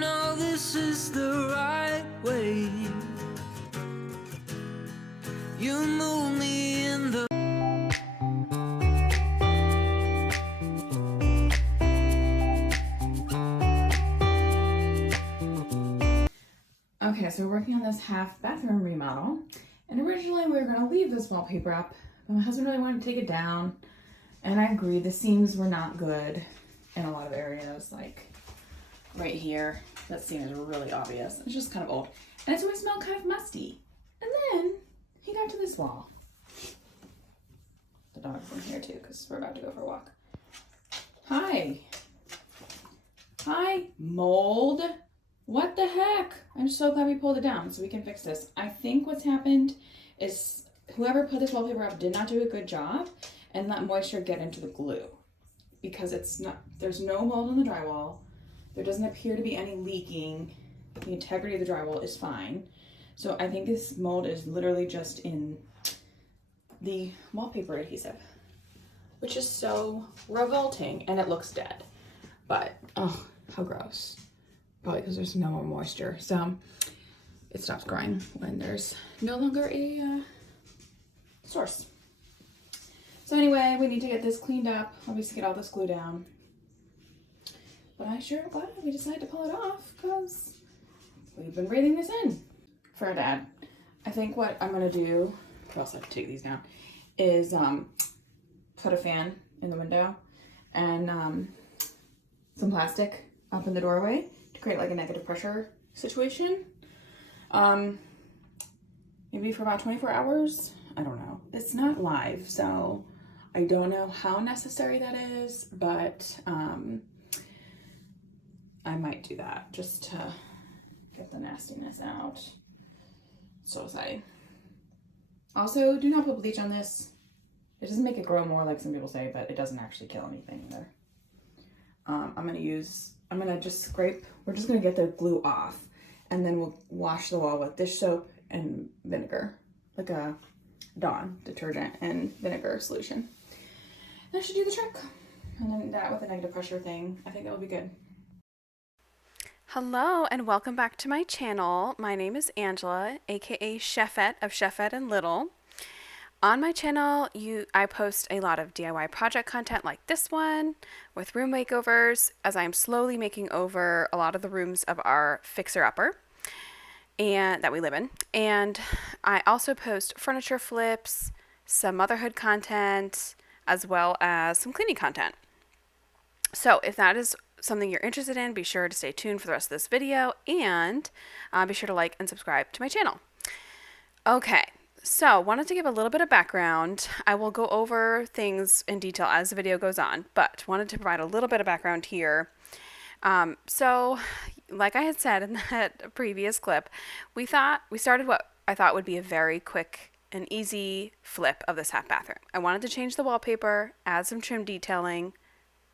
know this is the right way. You move me in the Okay, so we're working on this half bathroom remodel, and originally we were going to leave this wallpaper up, but my husband really wanted to take it down, and I agreed. The seams were not good in a lot of areas, like right here. That seam is really obvious. It's just kind of old, and it's always smelled kind of musty. And then he got to this wall. The dog's in here too, because we're about to go for a walk. Hi. Hi, mold. What the heck? I'm so glad we pulled it down so we can fix this. I think what's happened is whoever put this wallpaper up did not do a good job and let moisture get into the glue, because there's no mold on the drywall. There doesn't appear to be any leaking. The integrity of the drywall is fine. So I think this mold is literally just in the wallpaper adhesive, which is so revolting, and it looks dead. But, oh, how gross. Probably because there's no more moisture. So it stops growing when there's no longer a source. So anyway, we need to get this cleaned up. Obviously get all this glue down. But I sure am glad we decided to pull it off, because we've been breathing this in for our dad. I think what I'm gonna do, I also have to take these down, is put a fan in the window and some plastic up in the doorway to create like a negative pressure situation. Maybe for about 24 hours. I don't know. It's not live, so I don't know how necessary that is, but I might do that just to get the nastiness out. So exciting. Also, do not put bleach on this. It doesn't make it grow more like some people say, but it doesn't actually kill anything either. I'm gonna just scrape, we're just gonna get the glue off, and then we'll wash the wall with dish soap and vinegar, like a Dawn detergent and vinegar solution. That should do the trick. And then that with a negative pressure thing, I think that will be good. Hello and welcome back to my channel. My name is Angela, aka Chefette of chefetteandlittle. On my channel, I post a lot of DIY project content like this one with room makeovers, as I'm slowly making over a lot of the rooms of our fixer-upper and that we live in. And I also post furniture flips, some motherhood content, as well as some cleaning content. So if that is something you're interested in, be sure to stay tuned for the rest of this video, and be sure to like and subscribe to my channel. Okay, so wanted to give a little bit of background. I will go over things in detail as the video goes on, but wanted to provide a little bit of background here. So like I had said in that previous clip, we started what I thought would be a very quick and easy flip of this half bathroom. I wanted to change the wallpaper, add some trim detailing,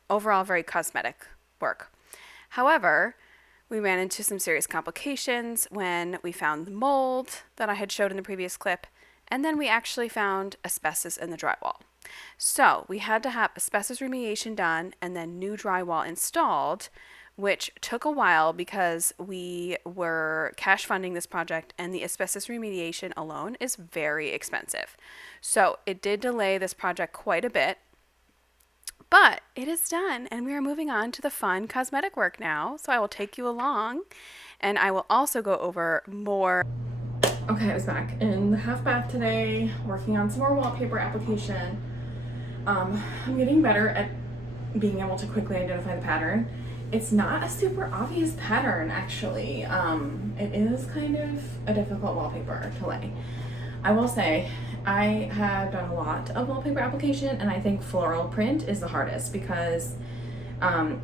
overall very cosmetic work. However, we ran into some serious complications when we found the mold that I had showed in the previous clip, and then we actually found asbestos in the drywall. So we had to have asbestos remediation done and then new drywall installed, which took a while because we were cash funding this project, and the asbestos remediation alone is very expensive. So it did delay this project quite a bit, but it is done, and we are moving on to the fun cosmetic work now. So I will take you along, and I will also go over more. Okay, I was back in the half bath today, working on some more wallpaper application. I'm getting better at being able to quickly identify the pattern. It's not a super obvious pattern, actually. It is kind of a difficult wallpaper to lay. I will say, I have done a lot of wallpaper application, and I think floral print is the hardest because,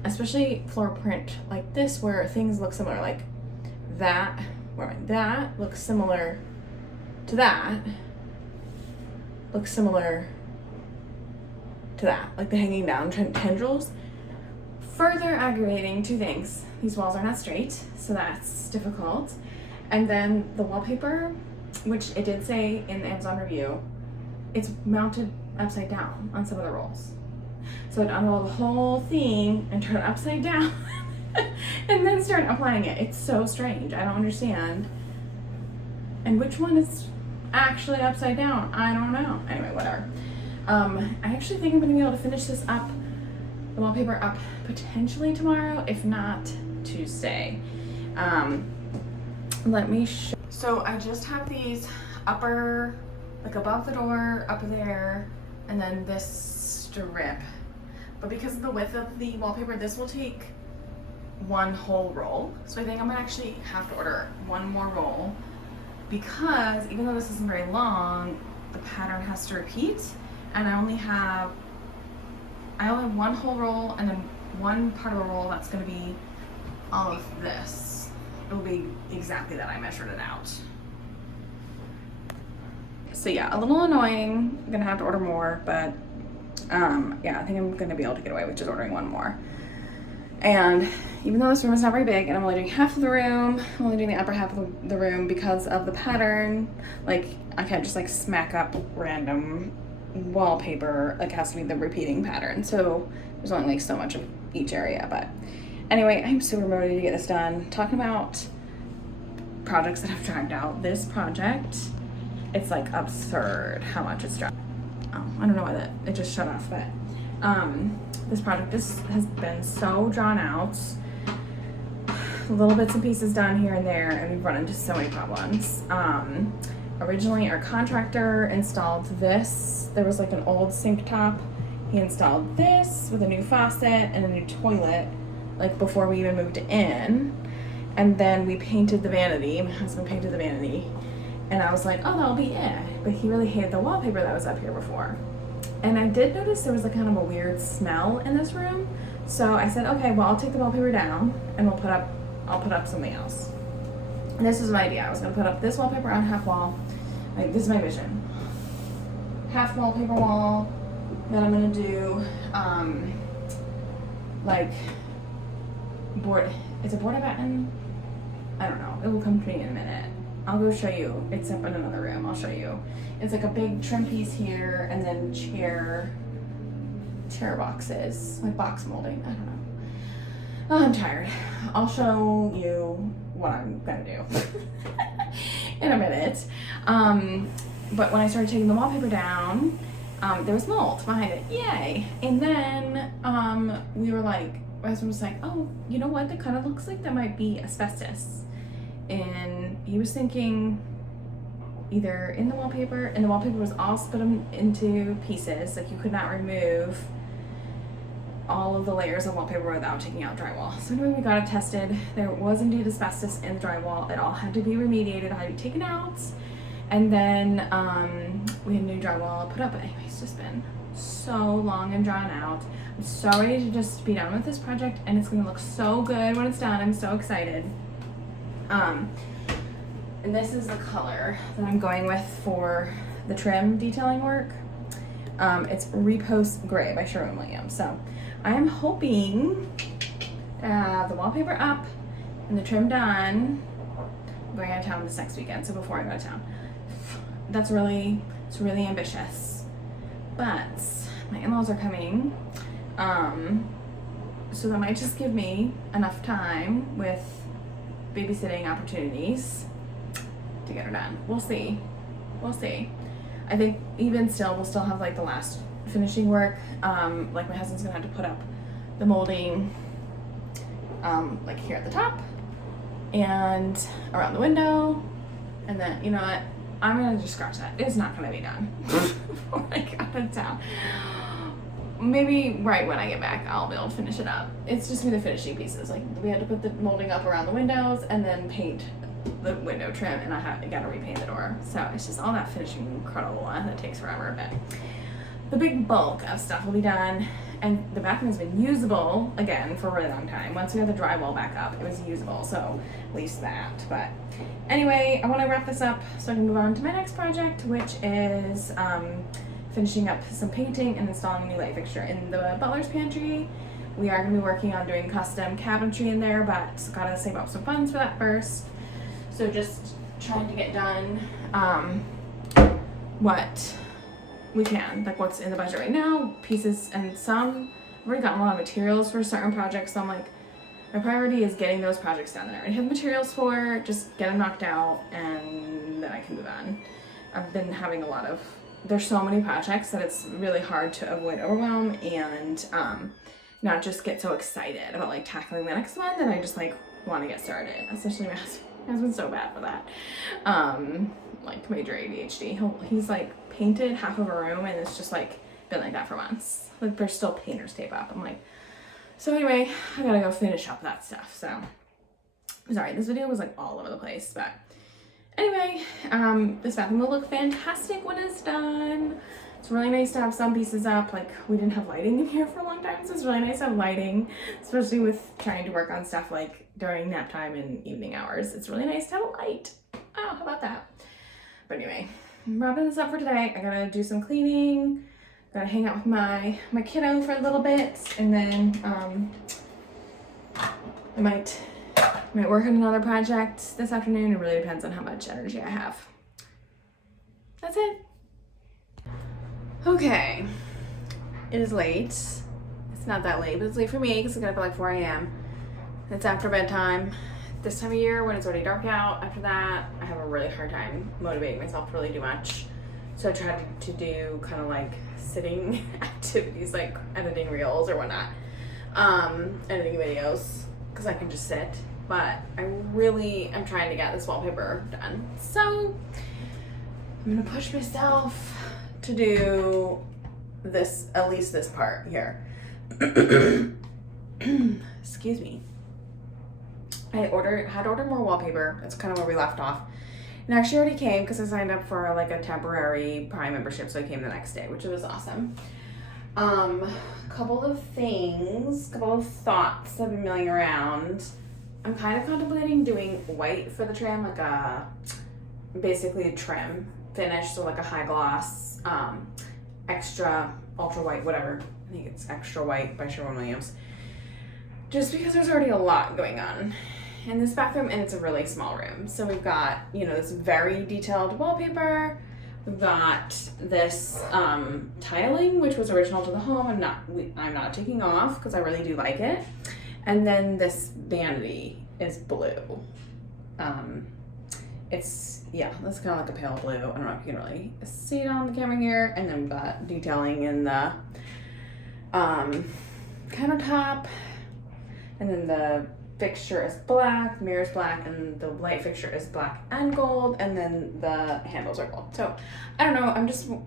especially floral print like this, where things look similar, like that, that looks similar to that, looks similar to that, like the hanging down tendrils. Further aggravating two things: these walls are not straight, so that's difficult, and then the wallpaper, which it did say in the Amazon review, it's mounted upside down on some of the rolls. So I'd unroll the whole thing and turn it upside down and then start applying it. It's so strange. I don't understand. And which one is actually upside down? I don't know. Anyway, whatever. I actually think I'm going to be able to finish this up, the wallpaper up, potentially tomorrow, if not Tuesday. Let me show. So I just have these upper, like above the door, up there, and then this strip. But because of the width of the wallpaper, this will take one whole roll. So I think I'm gonna actually have to order one more roll, because even though this isn't very long, the pattern has to repeat, and I only have one whole roll, and then one part of a roll that's gonna be all of this. It'll be exactly that. I measured it out. So yeah, a little annoying. I'm gonna have to order more, but yeah, I think I'm gonna be able to get away with just ordering one more. And even though this room is not very big, and I'm only doing half of the room, I'm only doing the upper half of the room because of the pattern. Like, I can't just like smack up random wallpaper. Like, it has to be the repeating pattern. So there's only like so much of each area. But anyway, I'm super motivated to get this done. Talking about projects that have dragged out, this project, it's like absurd how much it's dragged. Oh, I don't know why it just shut off, but this project has been so drawn out. Little bits and pieces done here and there, and we've run into so many problems. Originally, our contractor installed this. There was like an old sink top. He installed this with a new faucet and a new toilet, like before we even moved in. And then we painted the vanity. My husband painted the vanity. And I was like, oh, that'll be it. But he really hated the wallpaper that was up here before. And I did notice there was like kind of a weird smell in this room. So I said, okay, well, I'll take the wallpaper down and I'll put up something else. And this was my idea. I was gonna put up this wallpaper on half wall. Like, this is my vision. Half wallpaper wall. Then I'm gonna do like board. Is it board a batten? I don't know. It will come to me in a minute. I'll go show you. It's up in another room. I'll show you. It's like a big trim piece here, and then chair boxes, like box molding. I don't know. Oh, I'm tired. I'll show you what I'm gonna do in a minute. But when I started taking the wallpaper down, there was mold behind it. Yay! And then we were like, my husband was like, oh, you know what? That kind of looks like that might be asbestos. And he was thinking either in the wallpaper, and the wallpaper was all split into pieces, like you could not remove all of the layers of wallpaper without taking out drywall. So anyway, we got it tested. There was indeed asbestos in the drywall. It all had to be remediated, it had to be taken out. And then we had new drywall put up. But anyway, it's just been so long and drawn out. I'm so ready to just be done with this project, and it's gonna look so good when it's done. I'm so excited. And this is the color that I'm going with for the trim detailing work. It's Repost Gray by Sherwin-Williams. So I'm hoping to have the wallpaper up and the trim done. I'm going out of town this next weekend, so before I go to town. It's really ambitious. But my in-laws are coming, so that might just give me enough time with babysitting opportunities to get her done. We'll see. I think even still, we'll still have like the last finishing work. Like, my husband's gonna have to put up the molding like here at the top and around the window, and then, you know what, I'm gonna just scratch that. It's not gonna be done before I get out of town. Maybe right when I get back, I'll be able to finish it up. It's just the finishing pieces. Like, we had to put the molding up around the windows and then paint the window trim, and I gotta repaint the door. So it's just all that finishing incredible that takes forever. But the big bulk of stuff will be done, and the bathroom has been usable again for a really long time. Once we had the drywall back up, it was usable, so at least that. But anyway, I want to wrap this up so I can move on to my next project, which is finishing up some painting and installing a new light fixture in the butler's pantry. We are going to be working on doing custom cabinetry in there, but gotta save up some funds for that first. So just trying to get done what we can, like what's in the budget right now, pieces, and some. I've already gotten a lot of materials for certain projects, so I'm like, my priority is getting those projects done that I already have materials for, just get them knocked out, and then I can move on. I've been having a lot of, there's so many projects that it's really hard to avoid overwhelm and not just get so excited about like tackling the next one that I just like want to get started. Especially my husband's so bad for that. Like major ADHD. He's like painted half of a room and it's just like been like that for months. Like there's still painter's tape up. I'm like, so anyway, I gotta go finish up that stuff. So sorry, this video was like all over the place, but anyway, this bathroom will look fantastic when it's done. It's really nice to have some pieces up. Like we didn't have lighting in here for a long time, so it's really nice to have lighting, especially with trying to work on stuff like during nap time and evening hours. It's really nice to have a light. Oh, how about that? But anyway, I'm wrapping this up for today. I gotta do some cleaning. Gotta hang out with my kiddo for a little bit, and then I might work on another project this afternoon. It really depends on how much energy I have. That's it. Okay, it is late. It's not that late, but it's late for me because I got up at like 4 a.m. It's after bedtime. This time of year when it's already dark out, after that, I have a really hard time motivating myself to really do much. So I try to do kind of like sitting activities like editing reels or whatnot, editing videos, because I can just sit. But I really am trying to get this wallpaper done. So I'm gonna push myself to do this, at least this part here. Excuse me. I had ordered more wallpaper. That's kind of where we left off. And actually already came because I signed up for like a temporary Prime membership, so it came the next day, which was awesome. Couple of thoughts that have been milling around. I'm kind of contemplating doing white for the trim, like basically a trim finish, so like a high gloss, extra ultra white, whatever. I think it's extra white by Sherwin-Williams. Just because there's already a lot going on in this bathroom, and it's a really small room. So we've got, this very detailed wallpaper. We've got this tiling, which was original to the home. I'm not taking off because I really do like it. And then this vanity is blue. That's kind of like a pale blue. I don't know if you can really see it on the camera here. And then we've got detailing in the countertop. And then the fixture is black, mirror is black, and the light fixture is black and gold, and then the handles are gold. So, I don't know,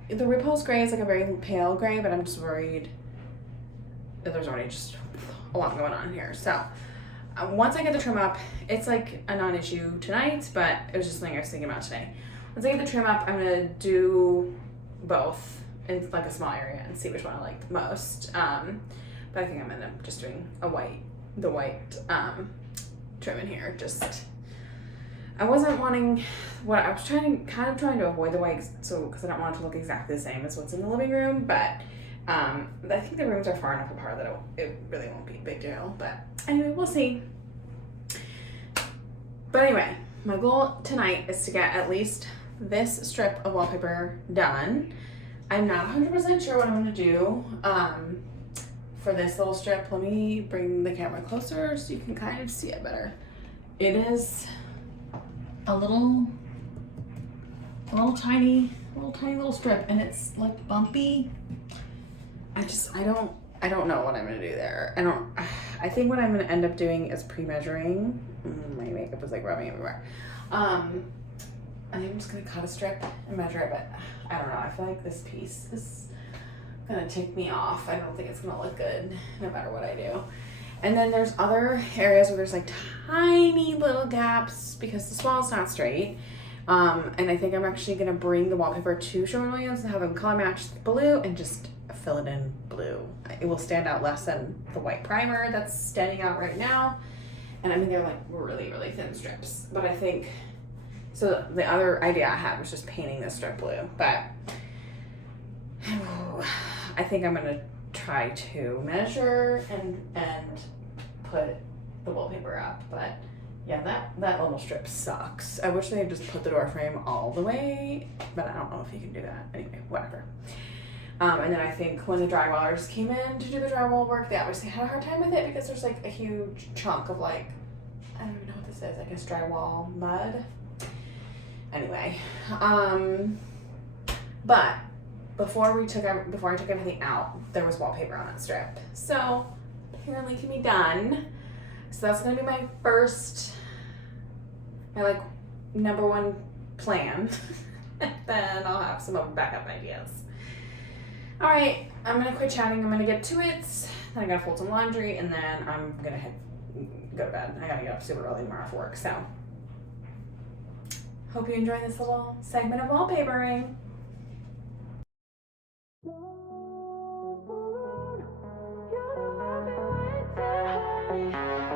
the repulse gray is like a very pale gray, but I'm just worried that there's already just a lot going on here. So, once I get the trim up, it's like a non-issue tonight, but it was just something I was thinking about today. Once I get the trim up, I'm gonna do both in like a small area and see which one I like the most. But I think I'm gonna end up just doing the white trim in here. I wasn't wanting I was trying to avoid the white because I don't want it to look exactly the same as what's in the living room, but I think the rooms are far enough apart that it really won't be a big deal. But anyway, we'll see. But anyway, my goal tonight is to get at least this strip of wallpaper done. I'm not 100% sure what I'm gonna do for this little strip. Let me bring the camera closer so you can kind of see it better. It is a little tiny little strip, and it's like bumpy. I don't know what I'm gonna do there. I think what I'm gonna end up doing is pre-measuring. My makeup is like rubbing everywhere. I'm just gonna cut a strip and measure it, but I don't know. I feel like this piece is gonna tick me off. I don't think it's gonna look good no matter what I do. And then there's other areas where there's like tiny little gaps because the wall's not straight. And I think I'm actually gonna bring the wallpaper to Sherwin-Williams and have them color match the blue and just fill it in blue. It will stand out less than the white primer that's standing out right now. And I mean, they're like really, really thin strips. But I think, so the other idea I had was just painting this strip blue. But I think I'm gonna try to measure and put the wallpaper up. But yeah, that little strip sucks. I wish they had just put the door frame all the way, but I don't know if you can do that. Anyway, whatever. And then I think when the drywallers came in to do the drywall work, they obviously had a hard time with it because there's like a huge chunk of like, I don't even know what this is, I guess drywall mud. Anyway, but before I took everything out, there was wallpaper on that strip. So apparently it can be done. So that's gonna be my like number one plan. Then I'll have some other backup ideas. All right, I'm gonna quit chatting. I'm gonna get to it. Then I gotta fold some laundry, and then I'm gonna go to bed. I gotta get up super early tomorrow for work. So hope you enjoy this little segment of wallpapering.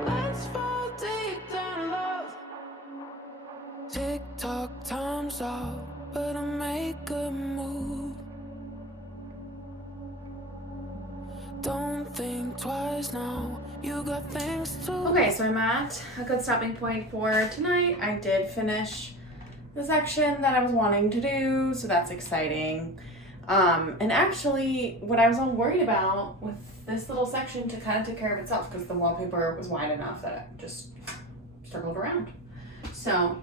Let's fall deep down in love. Tick-tock, time's up, but I make a move. Don't think twice now, you got things to. Okay, so I'm at a good stopping point for tonight. I did finish the section that I was wanting to do, so that's exciting. And actually, what I was all worried about with this little section to kind of take care of itself, because the wallpaper was wide enough that it just circled around. So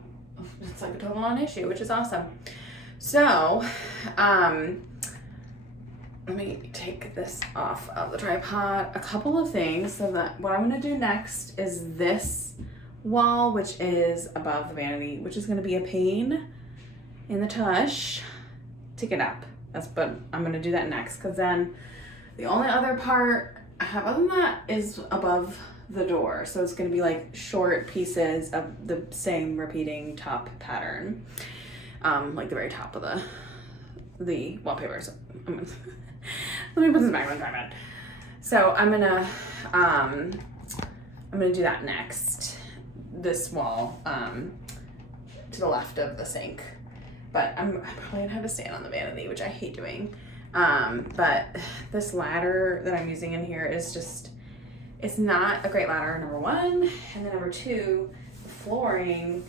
it's like a total non-issue, which is awesome. So, let me take this off of the tripod. A couple of things. So that what I'm gonna do next is this wall, which is above the vanity, which is gonna be a pain in the tush to get up. But I'm gonna do that next, because then the only other part I have other than that is above the door. So it's gonna be like short pieces of the same repeating top pattern, like the very top of the wallpaper. So let me put this back on the tripod. So I'm gonna do that next. This wall to the left of the sink, but I'm probably gonna have to stand on the vanity, which I hate doing. But this ladder that I'm using in here is just, it's not a great ladder, number one, and then number two, the flooring,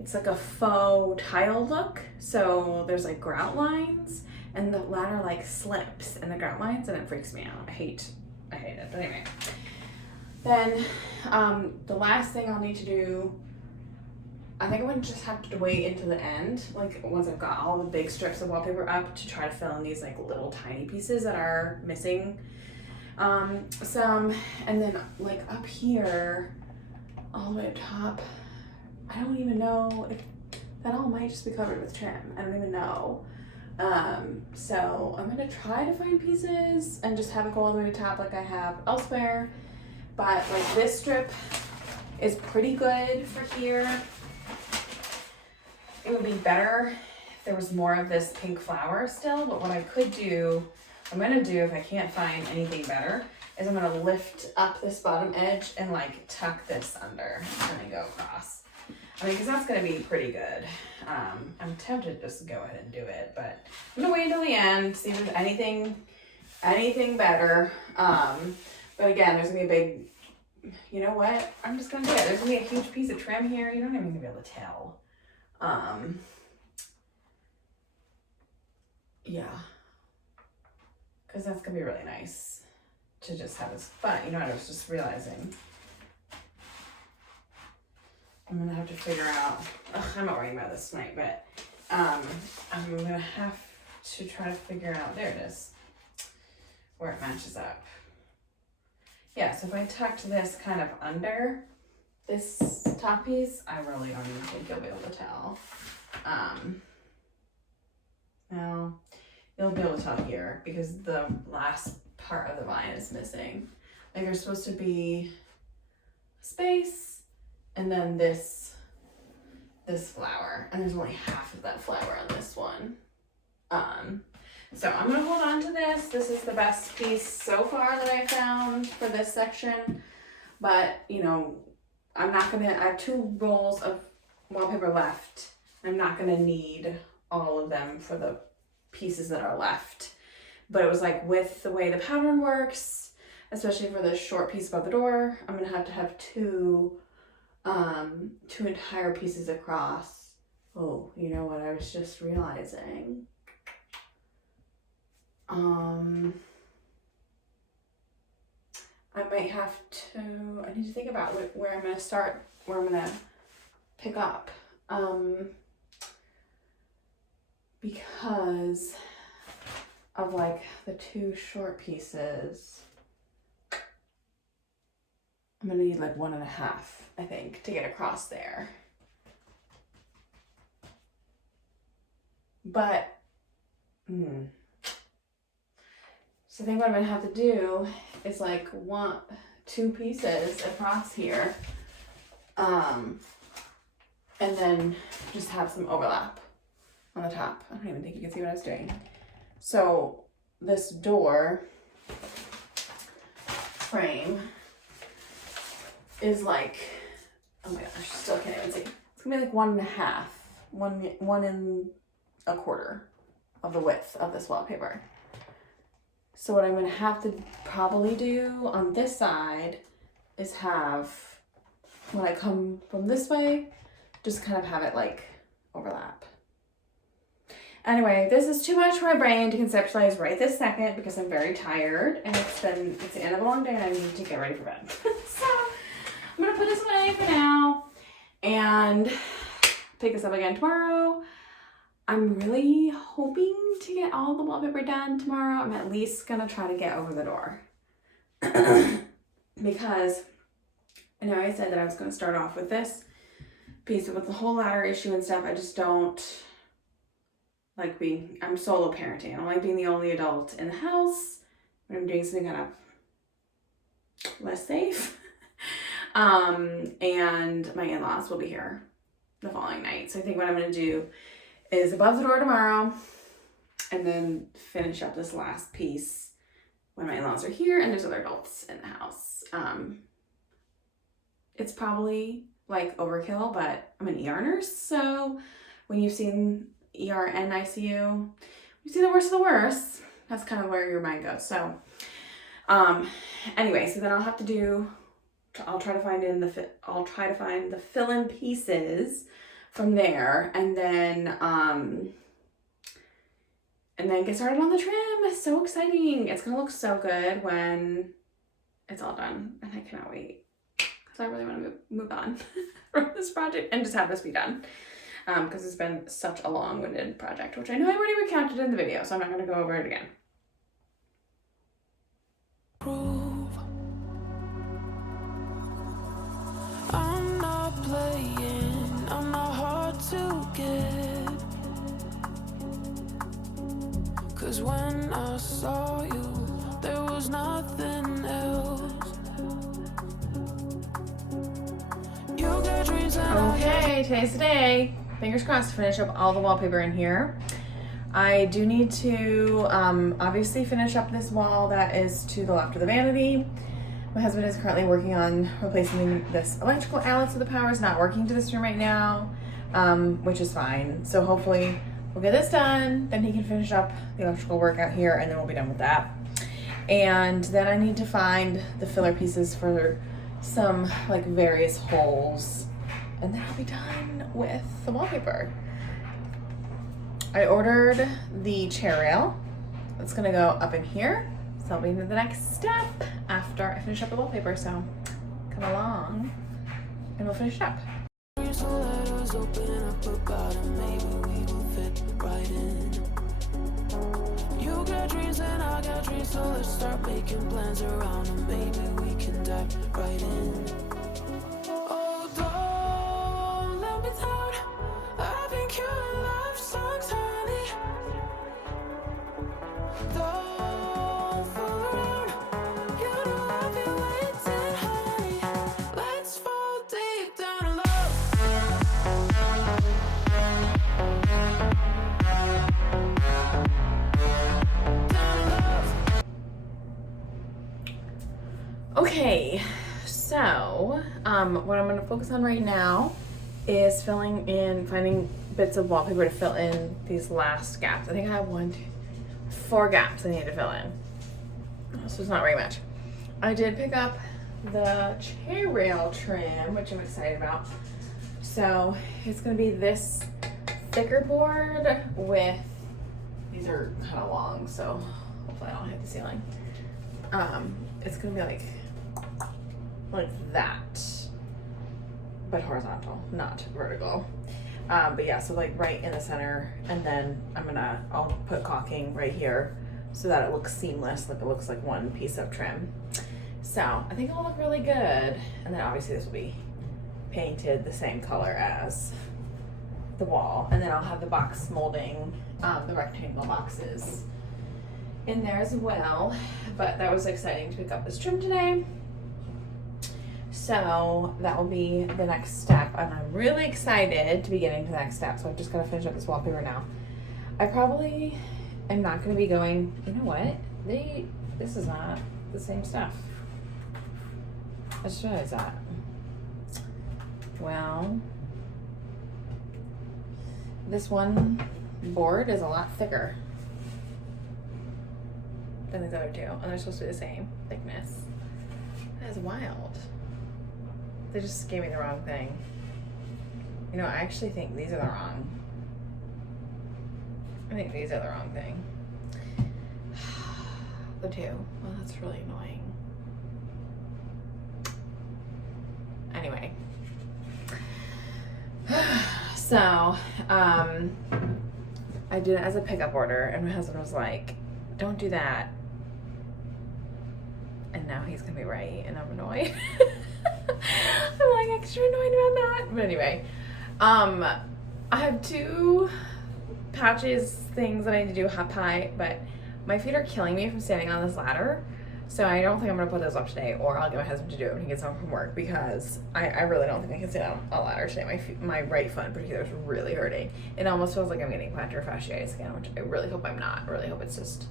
it's like a faux tile look, so there's like grout lines, and the ladder like slips in the grout lines, and it freaks me out. I hate it. But anyway, then the last thing I'll need to do, I think I'm gonna just have to wait until the end, like once I've got all the big strips of wallpaper up, to try to fill in these like little tiny pieces that are missing some. And then like up here, all the way up top, I don't even know if that all might just be covered with trim. I don't even know. So I'm gonna try to find pieces and just have it go all the way to the top like I have elsewhere. But like this strip is pretty good for here. It would be better if there was more of this pink flower still, but what I could do, I'm gonna do if I can't find anything better, is I'm gonna lift up this bottom edge and like tuck this under and then go across. I mean, because that's gonna be pretty good. I'm tempted to just go ahead and do it, but I'm gonna wait until the end, see if there's anything better. But again, there's gonna be a big, you know what? I'm just gonna do it. There's gonna be a huge piece of trim here. You're not even gonna be able to tell. Yeah, because that's gonna be really nice to just have this. But you know what? I was just realizing I'm gonna have to figure out. I'm not worrying about this tonight, but I'm gonna have to try to figure out. There it is, where it matches up. Yeah. So if I tucked this kind of under this top piece, I really don't even think you'll be able to tell. Now you'll be able to tell here because the last part of the vine is missing. Like there's supposed to be space and then this flower, and there's only half of that flower on this one. So I'm gonna hold on to this. This is the best piece so far that I found for this section, but you know, I have 2 rolls of wallpaper left. I'm not gonna need all of them for the pieces that are left. But it was like with the way the pattern works, especially for the short piece above the door, I'm gonna have to have 2 entire pieces across. Oh, you know what I was just realizing? I might have to, I need to think about where I'm gonna start, where I'm gonna pick up. Because of like the two short pieces, I'm gonna need like 1.5, I think, to get across there. But, so I think what I'm gonna have to do is like 2 pieces across here, and then just have some overlap on the top. I don't even think you can see what I was doing. So this door frame is like, oh my gosh, still can't even see. It's gonna be like 1.5, 1.25 of the width of this wallpaper. So what I'm gonna have to probably do on this side is have, when I come from this way, just kind of have it like overlap. Anyway, this is too much for my brain to conceptualize right this second because I'm very tired and it's the end of a long day and I need to get ready for bed. So I'm gonna put this away for now and pick this up again tomorrow. I'm really hoping to get all the wallpaper done tomorrow. I'm at least gonna try to get over the door because I know I said that I was gonna start off with this piece with the whole ladder issue and stuff. I just don't like I'm solo parenting. I don't like being the only adult in the house when I'm doing something kind of less safe. And my in-laws will be here the following night. So I think what I'm gonna do is above the door tomorrow and then finish up this last piece when my in-laws are here and there's other adults in the house. It's probably like overkill, but I'm an ER nurse, so when you've seen ER and ICU, you see the worst of the worst. That's kind of where your mind goes. So, anyway, so then I'll have to do. I'll try to find the fill-in pieces from there, and then get started on the trim. It's so exciting. It's gonna look so good when it's all done, and I cannot wait because I really want to move on from this project and just have this be done. Because it's been such a long-winded project, which I know I already recounted in the video, so I'm not going to go over it again. Prove I'm not playing, I'm not hard to get. 'Cause when I saw you, there was nothing else. You got dreams and Okay, today's the day. Fingers crossed to finish up all the wallpaper in here. I do need to obviously finish up this wall that is to the left of the vanity. My husband is currently working on replacing this electrical outlet, so the power is not working to this room right now, which is fine. So hopefully we'll get this done, then he can finish up the electrical work out here, and then we'll be done with that. And then I need to find the filler pieces for some like various holes, and then I'll be done with the wallpaper. I ordered the chair rail. It's gonna go up in here, so that'll be the next step after I finish up the wallpaper. So come along and we'll finish it up. so let us open up about it, maybe we will fit right in. You got dreams and I got dreams, so let's start making plans around and maybe we can dive right in. Oh, don't let me down, I've been killing love songs, honey. Don't fall around, you know I've been waiting, honey. Let's fall deep down in love. Okay, so what I'm going to focus on right now is finding bits of wallpaper to fill in these last gaps. I think I have 4 gaps I need to fill in. So it's not very much. I did pick up the chair rail trim, which I'm excited about. So it's going to be this thicker board with, these are kind of long, so hopefully I don't hit the ceiling. It's gonna be like that, but horizontal, not vertical. But yeah, so like right in the center, and then I'll put caulking right here so that it looks seamless, like it looks like one piece of trim. So I think it'll look really good. And then obviously this will be painted the same color as the wall. And then I'll have the box molding, the rectangle boxes in there as well. But that was exciting to pick up this trim today. So that will be the next step, and I'm really excited to be getting to the next step. So I've just got to finish up this wallpaper now. I probably am not going to be going, you know what? This is not the same stuff. I just realized that. Well, this one board is a lot thicker than these other two, and they're supposed to be the same thickness. That is wild. They just gave me the wrong thing. You know, I actually think these are the wrong. I think these are the wrong thing. The two. Well, that's really annoying. Anyway. So, I did it as a pickup order, and my husband was like, don't do that. And now he's gonna be right, and I'm annoyed. I'm like extra annoyed about that. But anyway, I have two patches things that I need to do hot pie, but my feet are killing me from standing on this ladder. So I don't think I'm gonna put those up today, or I'll get my husband to do it when he gets home from work, because I really don't think I can stand on a ladder today. My right foot in particular is really hurting. It almost feels like I'm getting plantar fasciitis again, which I really hope I'm not. I really hope it's just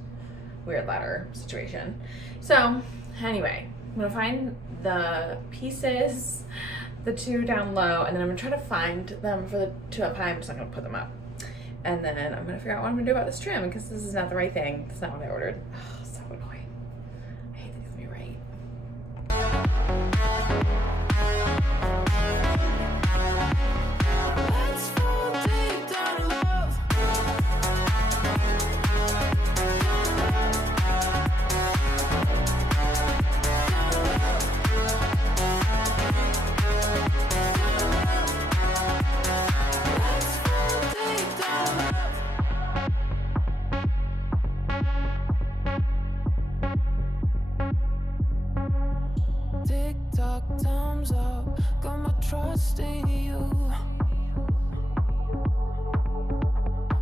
weird ladder situation. So anyway, I'm gonna find the pieces, the two down low, and then I'm gonna try to find them for the two up high. I'm just not gonna put them up. And then I'm gonna figure out what I'm gonna do about this trim, because this is not the right thing. It's not what I ordered. Oh, so annoying. I hate that he's gonna be right. Let's fall deep down in love. Let's fall deep down in love. Tick tock, thumbs up. Got my trust in you.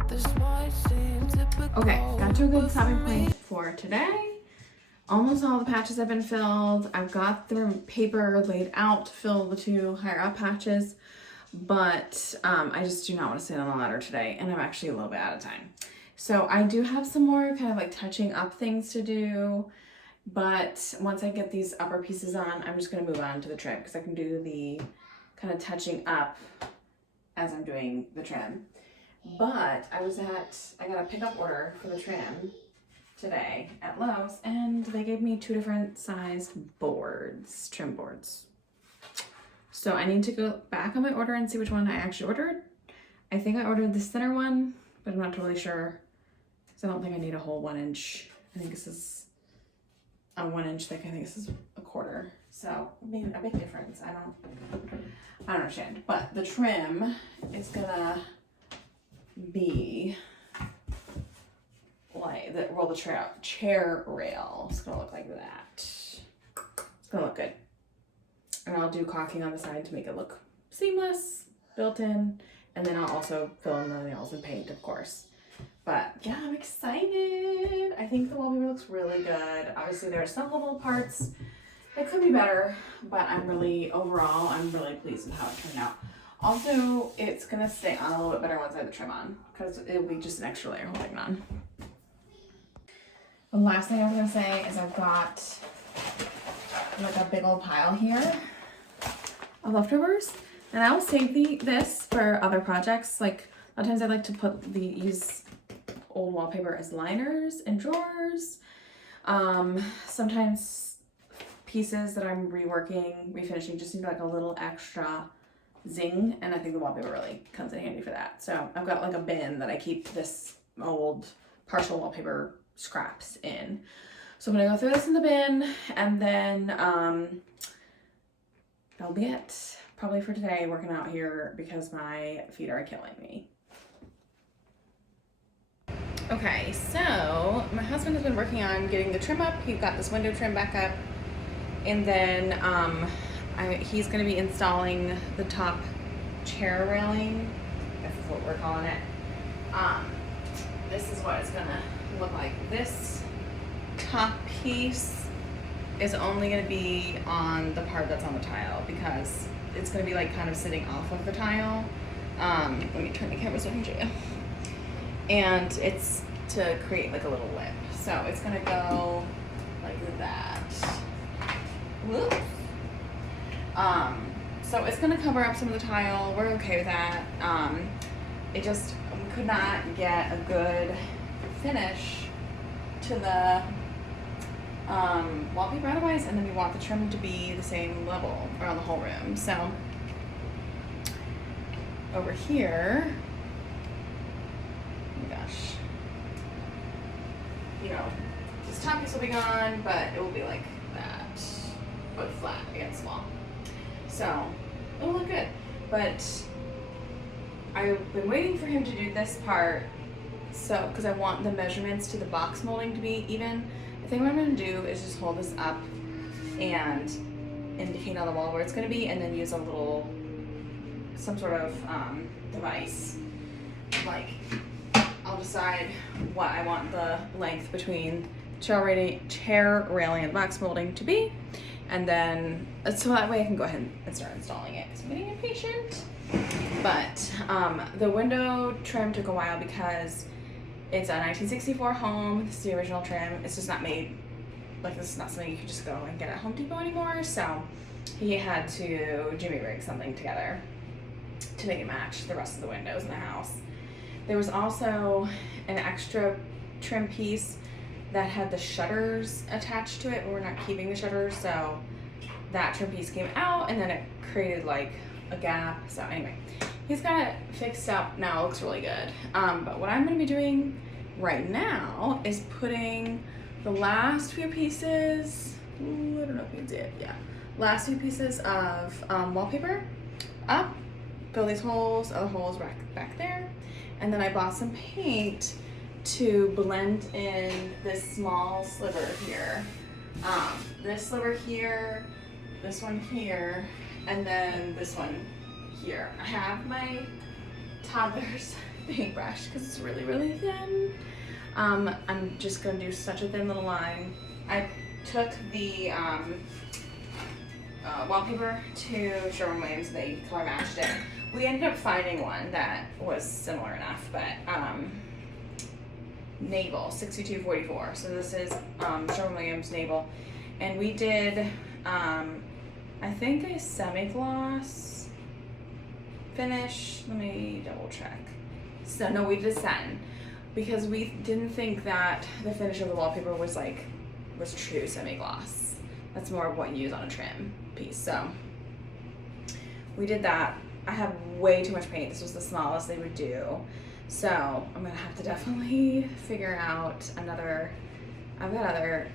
This might seem typical. Okay, got to a good but stopping for me, point for today. Almost all the patches have been filled. I've got the paper laid out to fill the two higher up patches, but I just do not want to sit on the ladder today, and I'm actually a little bit out of time. So I do have some more kind of like touching up things to do, but once I get these upper pieces on, I'm just going to move on to the trim, because I can do the kind of touching up as I'm doing the trim. But I got a pickup order for the trim today at Lowe's, and they gave me two different sized boards, trim boards. So I need to go back on my order and see which one I actually ordered. I think I ordered this thinner one, but I'm not totally sure, because I don't think I need a whole 1 inch. I think this is a 1 inch thick. I think this is a quarter. So maybe a big difference. I don't understand. But the trim is gonna be like the chair rail. It's gonna look like that. It's gonna look good. And I'll do caulking on the side to make it look seamless, built in, and then I'll also fill in the nails and paint, of course. But yeah, I'm excited. I think the wallpaper looks really good. Obviously there are some little parts that could be better, but overall, I'm really pleased with how it turned out. Also, it's gonna stay on a little bit better once I have the trim on, because it'll be just an extra layer holding on. The last thing I was gonna say is I've got like a big old pile here of leftovers, and I will save this for other projects. Like a lot of times I like to use old wallpaper as liners and drawers. Sometimes pieces that I'm refinishing just need like a little extra zing, and I think the wallpaper really comes in handy for that. So I've got like a bin that I keep this old partial wallpaper scraps in. So I'm gonna go throw this in the bin, and then that'll be it. Probably for today, working out here because my feet are killing me. Okay, so my husband has been working on getting the trim up. He got this window trim back up, and then he's gonna be installing the top chair railing. This is what we're calling it. This is what it's gonna look like. This top piece is only gonna be on the part that's on the tile because it's gonna be like kind of sitting off of the tile. Let me turn the camera so I can show you. And it's to create like a little lip. So it's gonna go like that. Whoops. So it's gonna cover up some of the tile. We're okay with that. It just, we could not get a good finish to the wallpaper otherwise, and then we want the trim to be the same level around the whole room. So over here, oh my gosh, you know, this top piece will be gone, but it will be like that, but flat against the wall. So it'll look good, but I've been waiting for him to do this part, so because I want the measurements to the box molding to be even. I think what I'm going to do is just hold this up and indicate on the wall where it's going to be, and then use a little, some sort of device. Like, I'll decide what I want the length between chair railing and box molding to be, and then so that way I can go ahead and start installing it. So I'm getting impatient. But the window trim took a while because it's a 1964 home. This is the original trim. It's just not made, like, this is not something you could just go and get at Home Depot anymore. So he had to jimmy rig something together to make it match the rest of the windows in the house. There was also an extra trim piece that had the shutters attached to it. We're not keeping the shutters, so that trim piece came out, and then it created like a gap. So anyway, he's got it fixed up now. It looks really good. But what I'm going to be doing right now is putting the last few pieces, I don't know if you can see it, yeah, last few pieces of wallpaper up, fill these holes, other holes back there, and then I bought some paint to blend in this small sliver here. This sliver here, this one here, and then this one here. I have my toddler's paintbrush because it's really, really thin. I'm just gonna do such a thin little line. I took the wallpaper to Sherwin-Williams. They color matched it. We ended up finding one that was similar enough, but Naval 6244. So this is Sherwin-Williams Naval, and we did I think a semi-gloss finish. Let me double check. So no, we did satin because we didn't think that the finish of the wallpaper was true semi-gloss. That's more of what you use on a trim piece. So we did that. I have way too much paint. This was the smallest they would do. So I'm gonna have to definitely figure out another, I've got other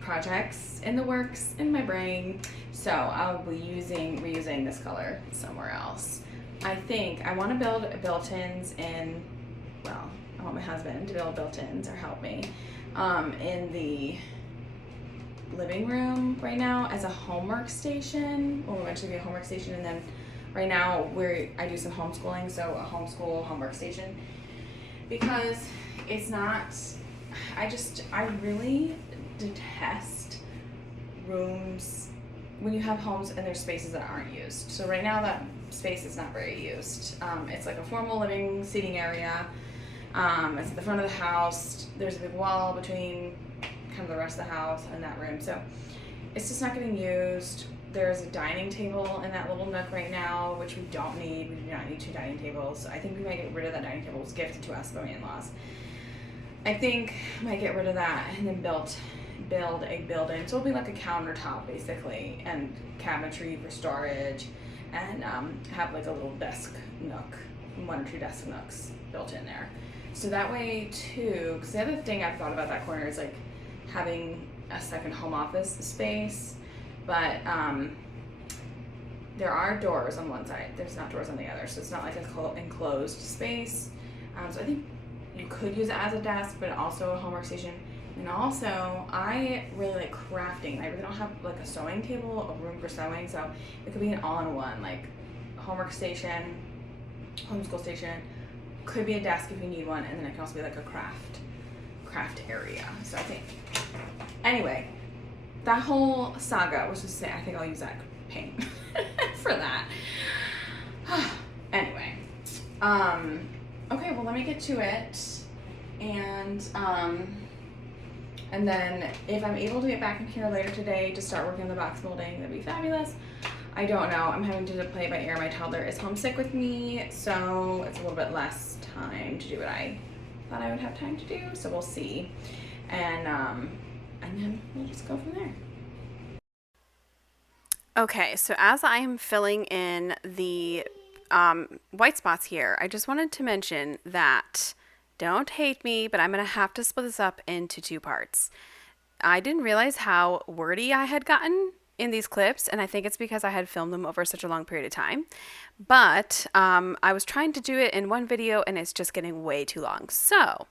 projects in the works in my brain, so I'll be reusing this color somewhere else. I think I want to build built-ins in, well, I want my husband to build built-ins or help me in the living room right now as a homework station. Will eventually be a homework station, and then right now I do some homeschooling, so a homeschool homework station, because it's not, I really detest rooms when you have homes and there's spaces that aren't used. So right now that space is not very used. It's like a formal living seating area. It's at the front of the house. There's a big wall between kind of the rest of the house and that room. So it's just not getting used. There's a dining table in that little nook right now, which we don't need. We do not need 2 dining tables. I think we might get rid of that dining table. It was gifted to us by my in-laws. I think I might get rid of that and then build a build-in. So it'll be like a countertop basically, and cabinetry for storage, and have like a little desk nook, 1 or 2 desk nooks built in there. So that way too, because the other thing I've thought about that corner is like having a second home office space, but there are doors on one side. There's not doors on the other, so it's not like a enclosed space. So I think you could use it as a desk, but also a home workstation. And also, I really like crafting. I really don't have like a sewing table, a room for sewing, so it could be an all-in-one, like home workstation, homeschool station, could be a desk if you need one, and then it can also be like a craft area. So I think, anyway, that whole saga was just to say, I think I'll use that paint for that. Anyway, okay, well, let me get to it, and then if I'm able to get back in here later today to start working on the box molding, that'd be fabulous. I don't know. I'm having to play by ear. My toddler is homesick with me, so it's a little bit less time to do what I thought I would have time to do. So we'll see, and then we'll just go from there. Okay, so as I'm filling in the white spots here, I just wanted to mention that, don't hate me, but I'm going to have to split this up into 2 parts. I didn't realize how wordy I had gotten in these clips, and I think it's because I had filmed them over such a long period of time. But I was trying to do it in one video, and it's just getting way too long. So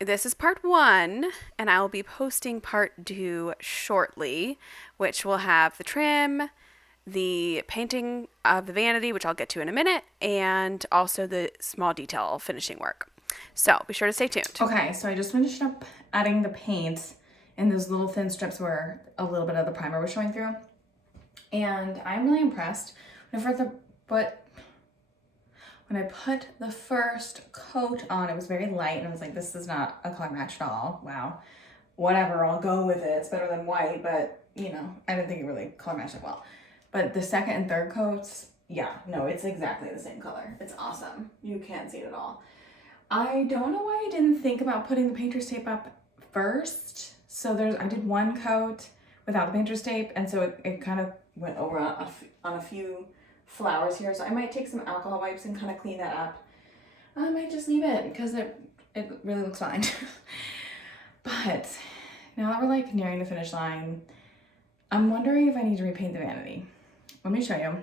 this is part 1, and I will be posting part 2 shortly, which will have the trim, the painting of the vanity, which I'll get to in a minute, and also the small detail finishing work. So be sure to stay tuned. Okay, so I just finished up adding the paint in those little thin strips where a little bit of the primer was showing through. And I'm really impressed. When I put the first coat on, it was very light, and I was like, this is not a color match at all. Wow. Whatever, I'll go with it. It's better than white, but you know, I didn't think it really color matched that well. But the second and third coats, yeah, no, it's exactly the same color. It's awesome. You can't see it at all. I don't know why I didn't think about putting the painter's tape up first. So I did one coat without the painter's tape, and so it kind of went over on a few flowers here. So I might take some alcohol wipes and kind of clean that up. I might just leave it because it really looks fine. But now that we're like nearing the finish line, I'm wondering if I need to repaint the vanity. Let me show you.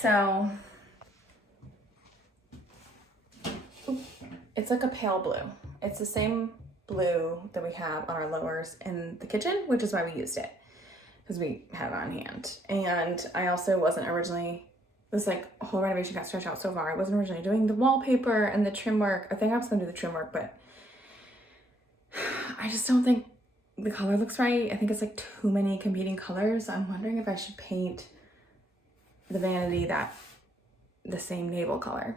So it's like a pale blue. It's the same blue that we have on our lowers in the kitchen, which is why we used it, because we had it on hand. And I also wasn't originally, this like whole renovation got stretched out so far. I wasn't originally doing the wallpaper and the trim work. I think I was gonna do the trim work, but I just don't think the color looks right. I think it's like too many competing colors. I'm wondering if I should paint the vanity the same navel color.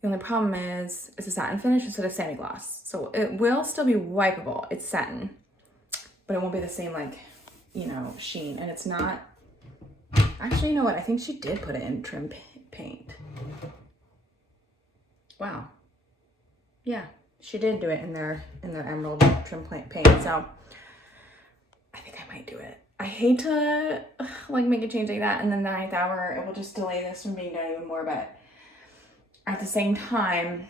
The only problem is it's a satin finish instead of sanding gloss. So it will still be wipeable. It's satin, but it won't be the same, like, you know, sheen. And it's not, actually, you know what? I think she did put it in trim paint. Wow. Yeah, she did do it in their emerald trim paint. So I think I might do it. I hate to like make a change like that, and then the 9th hour, it will just delay this from being done even more. But at the same time,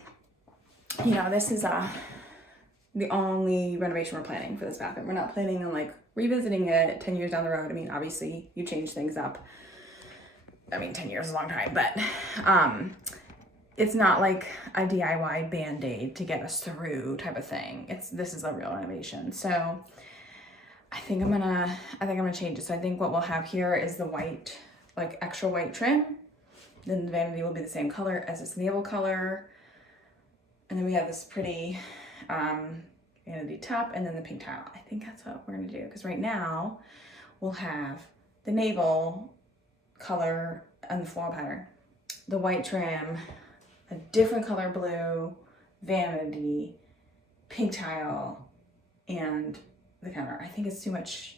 you know, this is the only renovation we're planning for this bathroom. We're not planning on like revisiting it 10 years down the road. I mean, obviously you change things up. I mean, 10 years is a long time, but it's not like a DIY Band-Aid to get us through type of thing. This is a real renovation. So I think I'm gonna change it. So I think what we'll have here is the white, like extra white trim. Then the vanity will be the same color as its navel color. And then we have this pretty vanity top, and then the pink tile. I think that's what we're gonna do, because right now we'll have the navel color and the floral pattern, the white trim, a different color blue, vanity, pink tile, and the counter. I think it's too much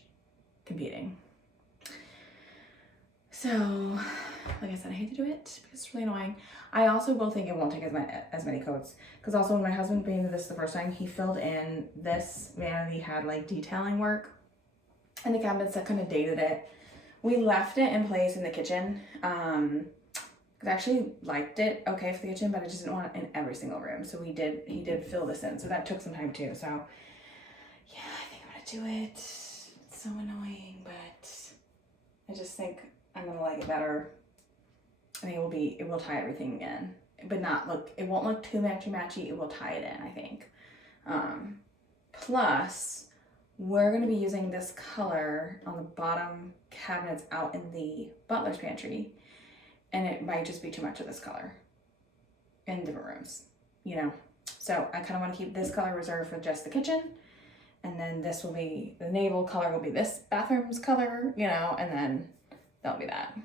competing. So, like I said, I hate to do it because it's really annoying. I also will think it won't take as many coats, because also when my husband painted this the first time, he filled in this vanity had like detailing work and the cabinets that kind of dated it. We left it in place in the kitchen because because I actually liked it okay for the kitchen, but I just didn't want it in every single room. So he did fill this in. So that took some time too. So yeah, I think I'm gonna do it. It's so annoying, but I just think I'm gonna like it better. I think it will tie everything in, but it won't look too matchy. It will tie it in, I think. Plus, we're gonna be using this color on the bottom cabinets out in the butler's pantry, and it might just be too much of this color in different rooms, you know? So I kind of want to keep this color reserved for just the kitchen, and then this will be, the navel color will be this bathroom's color, you know, and then that'll be that.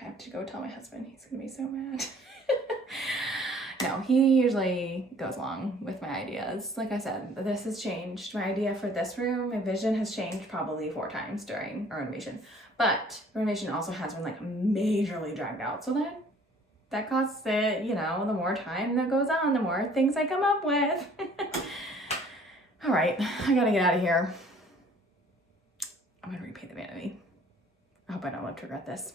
I have to go tell my husband. He's gonna be so mad. No, he usually goes along with my ideas. Like I said, this has changed. My idea for this room, my vision has changed probably 4 times during our renovation. But renovation also has been like majorly dragged out. So that costs it, you know, the more time that goes on, the more things I come up with. All right, I gotta get out of here. I'm gonna repaint the vanity. I hope I don't live to regret this.